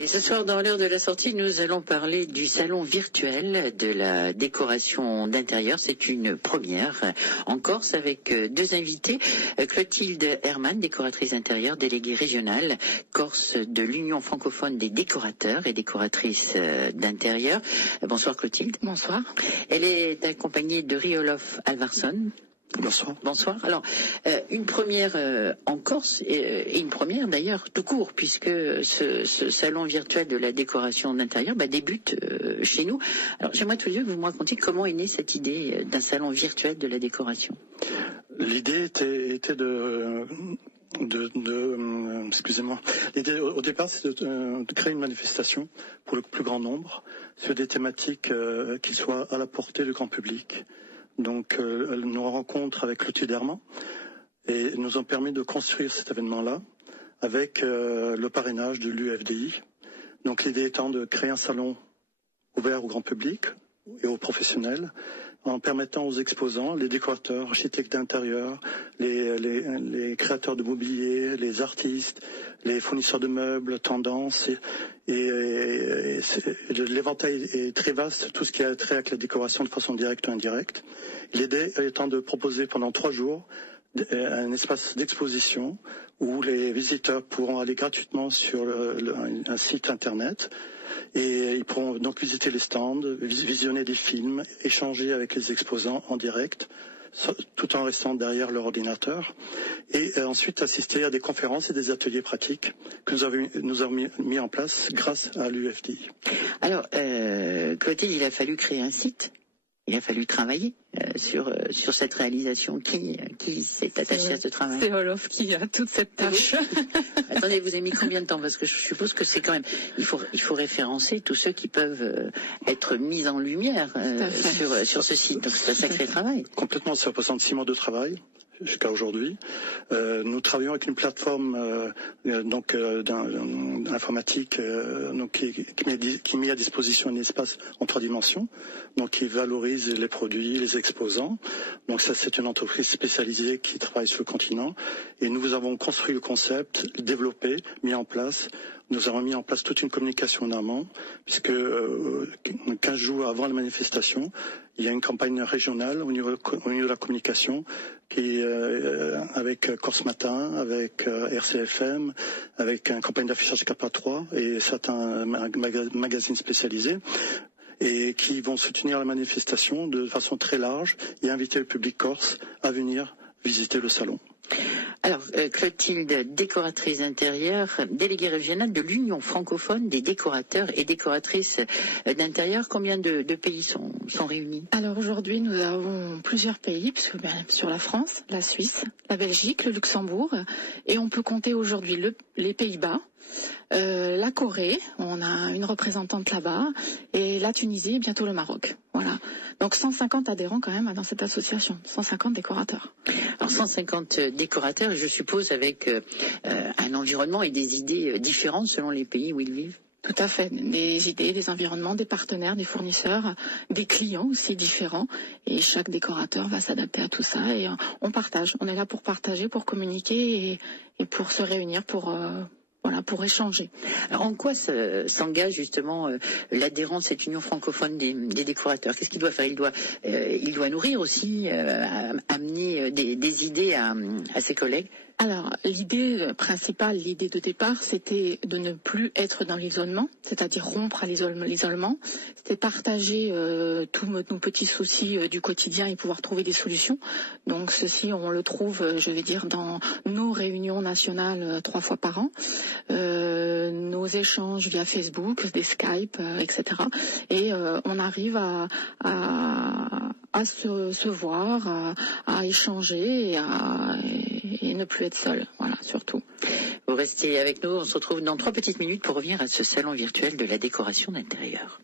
Et ce soir, dans l'heure de la sortie, nous allons parler du salon virtuel de la décoration d'intérieur. C'est une première en Corse avec deux invités. Clotilde Herman, décoratrice intérieure, déléguée régionale Corse de l'Union francophone des décorateurs et décoratrices d'intérieur. Bonsoir Clotilde. Bonsoir. Elle est accompagnée de Riolof Alvarsson. Bonsoir. Bonsoir. Alors, une première en Corse et une première d'ailleurs tout court, puisque ce salon virtuel de la décoration d'intérieur débute chez nous. Alors, j'aimerais tous les deux que vous me racontiez comment est née cette idée d'un salon virtuel de la décoration. L'idée était excusez-moi. L'idée au départ, c'est de créer une manifestation pour le plus grand nombre sur des thématiques qui soient à la portée du grand public. Donc, nos rencontres avec Clotilde Herman et nous ont permis de construire cet événement-là avec le parrainage de l'UFDI. Donc, l'idée étant de créer un salon ouvert au grand public et aux professionnels, en permettant aux exposants, les décorateurs, architectes d'intérieur, les créateurs de mobilier, les artistes, les fournisseurs de meubles, tendances, et l'éventail est très vaste, tout ce qui a trait avec la décoration de façon directe ou indirecte. L'idée étant de proposer pendant 3 jours un espace d'exposition où les visiteurs pourront aller gratuitement sur un site internet et ils pourront donc visiter les stands, visionner des films, échanger avec les exposants en direct, tout en restant derrière leur ordinateur, et ensuite assister à des conférences et des ateliers pratiques que nous avons mis en place grâce à l'UFDI. Alors, Clotilde, il a fallu créer un site. Il a fallu travailler sur cette réalisation. Qui s'est attaché à ce travail? C'est Olof qui a toute cette tâche. Attendez, vous avez mis combien de temps? Parce que je suppose que c'est quand même... Il faut référencer tous ceux qui peuvent être mis en lumière sur ce site. Donc c'est un sacré travail. Complètement, ça représente 6 mois de travail jusqu'à aujourd'hui. Nous travaillons avec une plateforme informatique qui met à disposition un espace en 3 dimensions, donc qui valorise les produits, les exposants. Donc ça, c'est une entreprise spécialisée qui travaille sur le continent. Et nous avons construit le concept, développé, mis en place. Nous avons mis en place toute une communication en amont, puisque 15 jours avant la manifestation, il y a une campagne régionale au niveau de la communication qui avec Corse Matin, avec RCFM, avec une campagne d'affichage Capa 3 et certains magazines spécialisés, et qui vont soutenir la manifestation de façon très large et inviter le public corse à venir visiter le salon. Alors, Clotilde, décoratrice intérieure, déléguée régionale de l'Union francophone des décorateurs et décoratrices d'intérieur, combien de pays sont réunis? Alors aujourd'hui, nous avons plusieurs pays, puisque sur la France, la Suisse, la Belgique, le Luxembourg, et on peut compter aujourd'hui les Pays-Bas, la Corée, on a une représentante là-bas, et la Tunisie et bientôt le Maroc. Voilà. Donc 150 adhérents quand même dans cette association, 150 décorateurs. Alors 150 décorateurs, je suppose avec un environnement et des idées différentes selon les pays où ils vivent. Tout à fait, des idées, des environnements, des partenaires, des fournisseurs, des clients aussi différents, et chaque décorateur va s'adapter à tout ça, et on partage. On est là pour partager, pour communiquer et pour se réunir, pour échanger. Alors en quoi s'engage justement l'adhérent de cette union francophone des décorateurs? Qu'est-ce qu'il doit faire? Il doit nourrir aussi, amener des idées à ses collègues. Alors, l'idée principale, l'idée de départ, c'était de ne plus être dans l'isolement, c'est-à-dire rompre à l'isolement. C'était partager tous nos petits soucis du quotidien et pouvoir trouver des solutions. Donc, ceci, on le trouve, je vais dire, dans nos réunions nationales 3 fois par an, nos échanges via Facebook, des Skype, etc. Et on arrive à se voir, à échanger et ne plus être seul, voilà, surtout. Vous restez avec nous, on se retrouve dans 3 petites minutes pour revenir à ce salon virtuel de la décoration d'intérieur.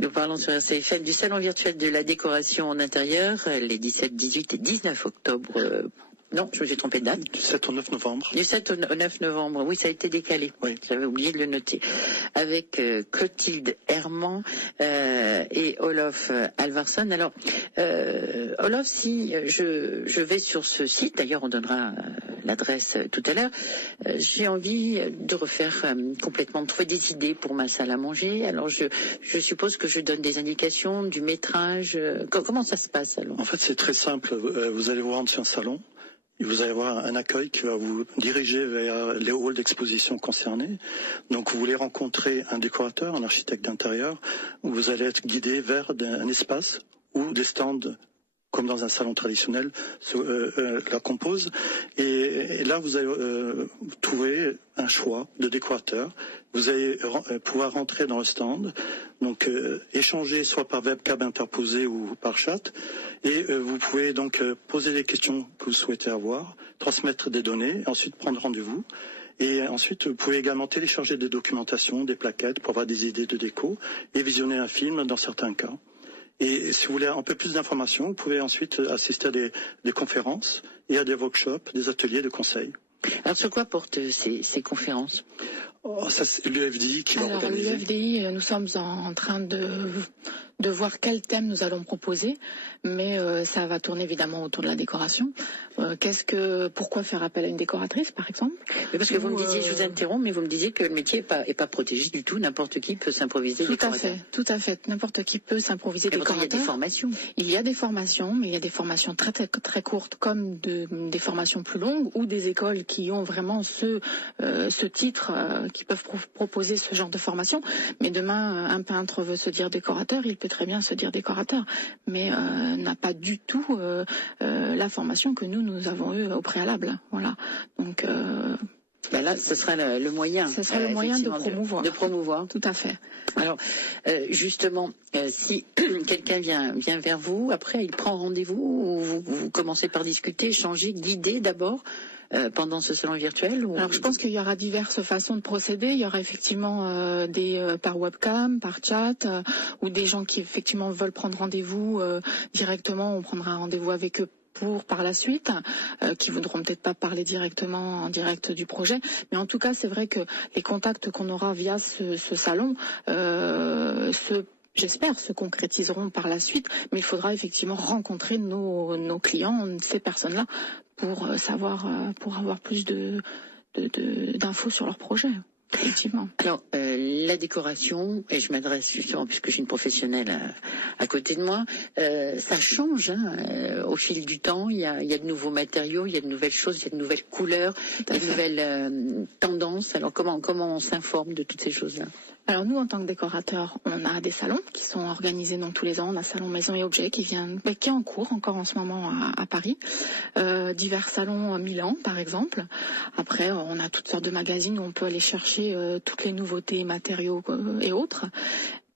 Nous parlons sur RCFM du salon virtuel de la décoration d'intérieur, les 17, 18 et 19 octobre. Non, je me suis trompé de date. Du 7 au 9 novembre. Du 7 au 9 novembre, oui, ça a été décalé. Oui. J'avais oublié de le noter. Avec Clotilde Herman et Olof Alvarsson. Alors, Olof, si je vais sur ce site, d'ailleurs on donnera l'adresse tout à l'heure. J'ai envie de refaire complètement, de trouver des idées pour ma salle à manger. Alors je suppose que je donne des indications, du métrage. Comment ça se passe alors? En fait, c'est très simple. Vous allez vous rendre sur un salon. Vous allez avoir un accueil qui va vous diriger vers les halls d'exposition concernés. Donc, vous voulez rencontrer un décorateur, un architecte d'intérieur. Vous allez être guidé vers un espace où des stands, comme dans un salon traditionnel, la composent. Et là, vous allez trouver un choix de décorateur. Vous allez pouvoir rentrer dans le stand, donc échanger soit par webcam interposé ou par chat. Et vous pouvez donc poser des questions que vous souhaitez avoir, transmettre des données, ensuite prendre rendez-vous. Et ensuite, vous pouvez également télécharger des documentations, des plaquettes pour avoir des idées de déco et visionner un film dans certains cas. Et si vous voulez un peu plus d'informations, vous pouvez ensuite assister à des conférences et à des workshops, des ateliers de conseil. Alors sur quoi portent ces conférences? Ça, c'est l'UFDI qui va organiser. Alors l'UFDI, nous sommes en train de voir quel thème nous allons proposer, mais ça va tourner évidemment autour de la décoration. Pourquoi faire appel à une décoratrice, par exemple? Mais parce que vous me disiez, je vous interromps, mais vous me disiez que le métier est pas protégé du tout. N'importe qui peut s'improviser décorateur. Tout à fait. N'importe qui peut s'improviser décorateur. Il y a des formations. Il y a des formations, mais il y a des formations très très, très courtes, comme des formations plus longues, ou des écoles qui ont vraiment ce titre, qui peuvent proposer ce genre de formation. Mais demain, un peintre veut se dire décorateur, il peut très bien se dire décorateur, mais n'a pas du tout la formation que nous avons eue au préalable. Voilà. Donc là, ce sera le moyen. Ce sera le moyen de promouvoir. De promouvoir. Tout à fait. Alors, justement, si quelqu'un vient vers vous, après il prend rendez-vous, ou vous commencez par discuter, échanger, guider d'abord pendant ce salon virtuel? Alors je pense qu'il y aura diverses façons de procéder. Il y aura effectivement par webcam, par chat, ou des gens qui effectivement veulent prendre rendez-vous directement. On prendra un rendez-vous avec eux pour par la suite, qui voudront peut-être pas parler directement en direct du projet. Mais en tout cas, c'est vrai que les contacts qu'on aura via ce salon j'espère, se concrétiseront par la suite, mais il faudra effectivement rencontrer nos clients, ces personnes-là, pour avoir plus d'infos sur leur projet. Effectivement. Alors, la décoration, et je m'adresse justement, puisque j'ai une professionnelle à côté de moi, ça change au fil du temps. Il y a de nouveaux matériaux, il y a de nouvelles choses, il y a de nouvelles couleurs, il y a de nouvelles tendances. Alors, comment on s'informe de toutes ces choses-là? Alors nous, en tant que décorateurs, on a des salons qui sont organisés donc tous les ans. On a Salon Maison et Objets qui est en cours encore en ce moment à Paris. Divers salons à Milan, par exemple. Après, on a toutes sortes de magazines où on peut aller chercher toutes les nouveautés, matériaux et autres.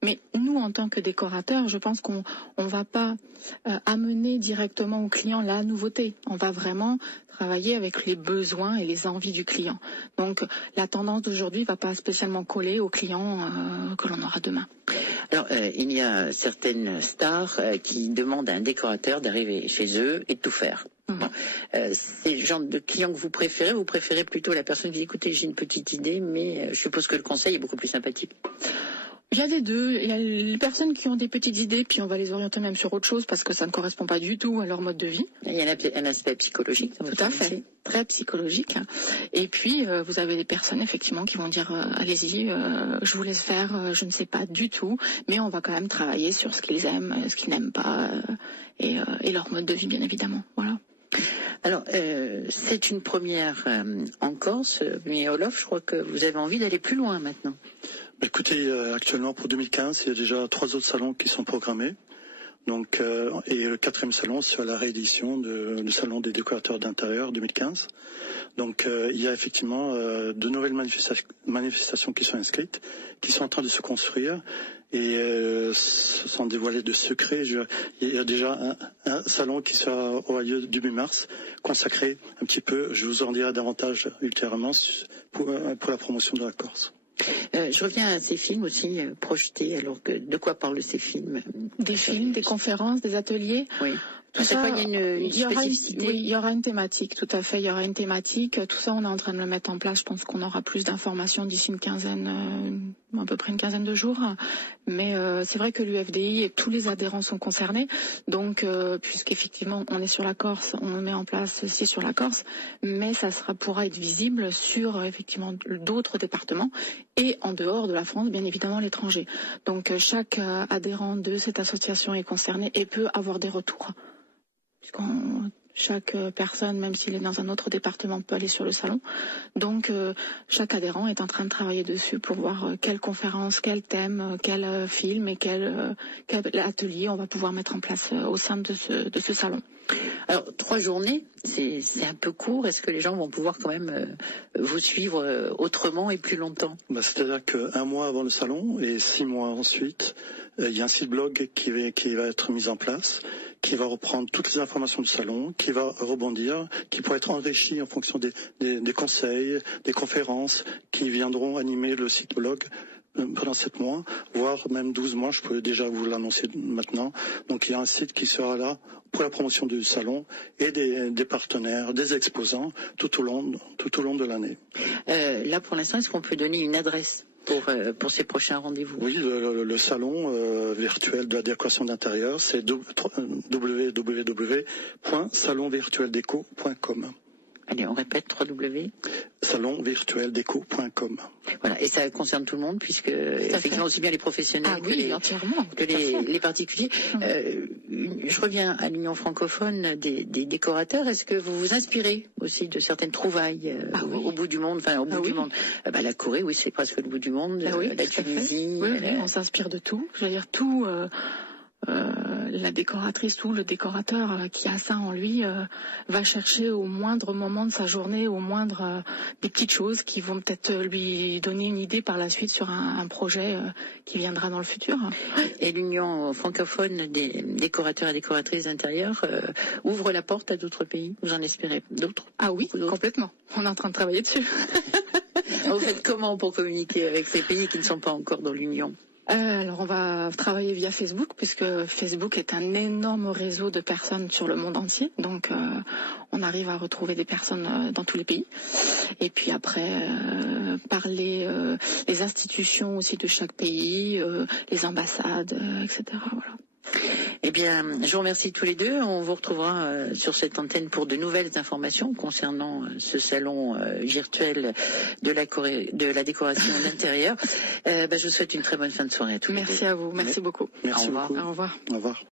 Mais nous, en tant que décorateurs, je pense qu'on ne va pas amener directement au client la nouveauté. On va vraiment travailler avec les besoins et les envies du client. Donc, la tendance d'aujourd'hui ne va pas spécialement coller au client que l'on aura demain. Alors, il y a certaines stars qui demandent à un décorateur d'arriver chez eux et de tout faire. Bon. C'est le genre de client que vous préférez plutôt la personne qui dit, écoutez, j'ai une petite idée, mais je suppose que le conseil est beaucoup plus sympathique. Il y a les deux. Il y a les personnes qui ont des petites idées, puis on va les orienter même sur autre chose parce que ça ne correspond pas du tout à leur mode de vie. Il y a un aspect psychologique. Tout à fait. Très psychologique. Et puis, vous avez des personnes, effectivement, qui vont dire, allez-y, je vous laisse faire, je ne sais pas du tout, mais on va quand même travailler sur ce qu'ils aiment, ce qu'ils n'aiment pas, et leur mode de vie, bien évidemment. Voilà. Alors, c'est une première en Corse, mais Olof, je crois que vous avez envie d'aller plus loin maintenant. Écoutez, actuellement pour 2015, il y a déjà 3 autres salons qui sont programmés. Donc, et le 4e salon, c'est la réédition du salon des décorateurs d'intérieur 2015. Donc, il y a effectivement de nouvelles manifestations qui sont inscrites, qui sont en train de se construire. Et sans dévoiler de secrets, il y a déjà un salon qui aura lieu début mars, consacré un petit peu, je vous en dirai davantage ultérieurement, pour la promotion de la Corse. Je reviens à ces films aussi projetés. Alors de quoi parlent ces films? Des films, des conférences, des ateliers. Oui. Tout ça, il y a une spécificité. Il y aura une thématique, tout à fait. Il y aura une thématique. Tout ça, on est en train de le mettre en place. Je pense qu'on aura plus d'informations d'ici une à peu près une quinzaine de jours. Mais c'est vrai que l'UFDI et tous les adhérents sont concernés. Donc, puisqu'effectivement, on est sur la Corse, on met en place ceci sur la Corse, mais ça pourra être visible sur effectivement d'autres départements et en dehors de la France, bien évidemment, l'étranger. Donc, chaque adhérent de cette association est concerné et peut avoir des retours. Chaque personne, même s'il est dans un autre département, peut aller sur le salon. Donc, chaque adhérent est en train de travailler dessus pour voir quelle conférence, quel thème, quel film et quel atelier on va pouvoir mettre en place au sein de ce salon. Alors, 3 journées, c'est un peu court. Est-ce que les gens vont pouvoir quand même vous suivre autrement et plus longtemps ? C'est-à-dire qu'1 mois avant le salon et 6 mois ensuite, il y a un site blog qui va être mis en place, qui va reprendre toutes les informations du salon, qui va rebondir, qui pourra être enrichi en fonction des conseils, des conférences qui viendront animer le site blog pendant 7 mois, voire même 12 mois, je peux déjà vous l'annoncer maintenant. Donc il y a un site qui sera là pour la promotion du salon et des partenaires, des exposants tout au long de l'année. Là pour l'instant, est-ce qu'on peut donner une adresse pour ces prochains rendez-vous? Oui, le salon virtuel de la décoration d'intérieur, c'est www.salonvirtueldeco.com. Allez, on répète, salonvirtueldeco.com. Voilà, et ça concerne tout le monde, puisque effectivement aussi bien les professionnels que les particuliers. Je reviens à l'Union francophone des décorateurs. Est-ce que vous vous inspirez aussi de certaines trouvailles au bout du monde, enfin au bout du monde? La Corée, oui, c'est presque le bout du monde. La Tunisie. Oui, on s'inspire de tout. Je veux dire tout. La décoratrice ou le décorateur qui a ça en lui va chercher au moindre moment de sa journée, au moindre des petites choses qui vont peut-être lui donner une idée par la suite sur un projet qui viendra dans le futur. Et l'Union francophone des décorateurs et décoratrices d'intérieur ouvre la porte à d'autres pays. Vous en espérez d'autres? Ah oui, complètement. On est en train de travailler dessus. Vous faites comment pour communiquer avec ces pays qui ne sont pas encore dans l'Union? Alors on va travailler via Facebook, puisque Facebook est un énorme réseau de personnes sur le monde entier. Donc on arrive à retrouver des personnes dans tous les pays. Et puis après, parler les institutions aussi de chaque pays, les ambassades, etc. Voilà. Eh bien, je vous remercie tous les deux. On vous retrouvera sur cette antenne pour de nouvelles informations concernant ce salon virtuel de la décoration d'intérieur. Je vous souhaite une très bonne fin de soirée à tous les deux. Merci à vous. Merci beaucoup. Merci beaucoup. Au revoir. Au revoir.